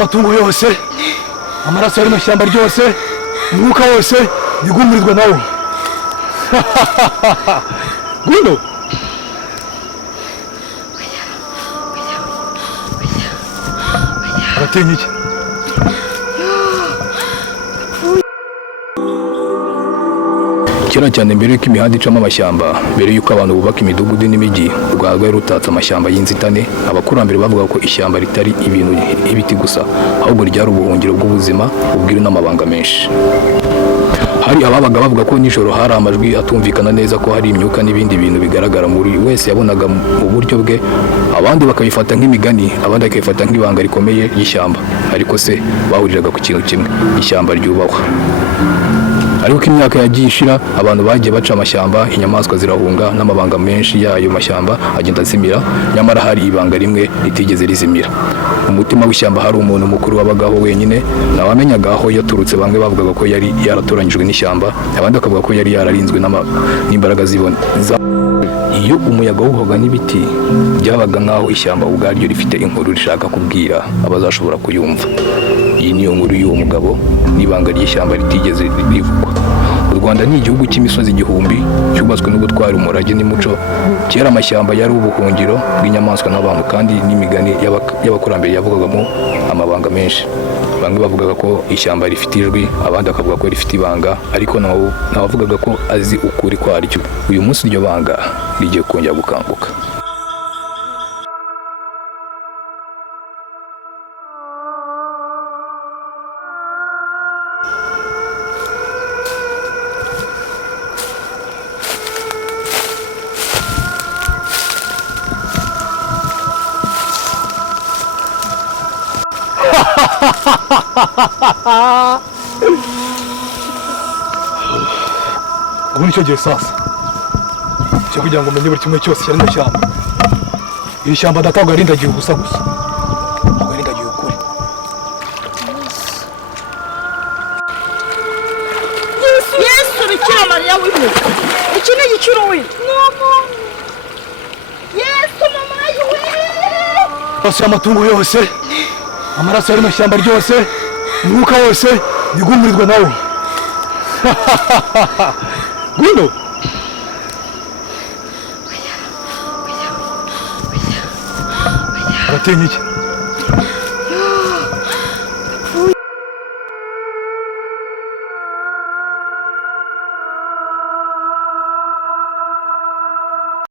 y'amatungo yose, amaraso ari mu ishyamba ryose, umwuka wose bigumurirwa nawo. Ngwino. Aratinya iki? Kera cyane mbere yuko imihanda icamo amashyamba, mbere yuko abantu bubaka imidugudu n'imijyi, u Rwanda rwari rutatse amashyamba y'inzitane. Abakurambere bavuga ko ishyamba ritari ibintu ibiti gusa, ahubwo ryari ubuhungiro bw'ubuzima, ubwiru n'amabanga menshi. Hari ababaga bavuga ko nijoro hari amajwi atumvikana neza, ko hari imyuka n'ibindi bintu bigaragara muri wese yabonaga mu buryo bwe, abandi bakabifata nk'imigani, abandi bakabifata nk'ibanga rikomeye y'ishyamba. Ariko se bahuriraga ku kintu kimwe, ishyamba ryubahwa. Ariko imyaka yagiye ishira, abantu bagiye baca amashyamba, inyamaswa zirahunga, n'amabanga menshi y'ayo mashyamba agenda azimira. Nyamara hari ibanga rimwe ritigeze rizimira. Umutima w'ishyamba hari umuntu mukuru wabagaho wenyine, nawamenyaga aho yaturutse. Bamwe bavugaga ko yari yaratoranyijwe n'ishyamba, abandi bakavuga ko yari yararinzwe n'imbaraga zibona. Iyo umuyaga wuhoga n'ibiti, byabaga nk'aho ishyamba ubwaryo rifite inkuru rishaka kubwira abazashobora kuyumva. Iyi niyo nkuru y'uwo mugabo n'ibanga ry'ishyamba ritigeze rivugwa. U Rwanda ni igihugu cy'imisozi igihumbi, cyubatswe n'ubutwari, umurage n'umuco. Kera amashyamba yari ubuhungiro bw'inyamaswa n'abantu, kandi n'imigani y'abakurambere yavugagamo amabanga menshi. Bamwe bavugaga ko ishyamba rifite ijwi, abandi bakavuga ko rifite ibanga, ariko nabavugaga ko azi ukuri kwaryo. Uyu munsi iryo banga rigiye kongera gukanguka. Ubu nicyo gihe sasa cyo kugira ngo umenye buri kimwe cyose cyari mu shyamba. Iri shyamba ntabwo yarindagiye ubusa gusa, ahubwo yarindagiye ukuri. Yesu Bikira Mariya w'impuhwe, iki ni igiciro we. Yesu mama yiwe. Amaraso y'amatungo yose, amaraso ari mu ishyamba ryose, umwuka wose bigumurirwa nawo. Ngwino. Aratinya iki?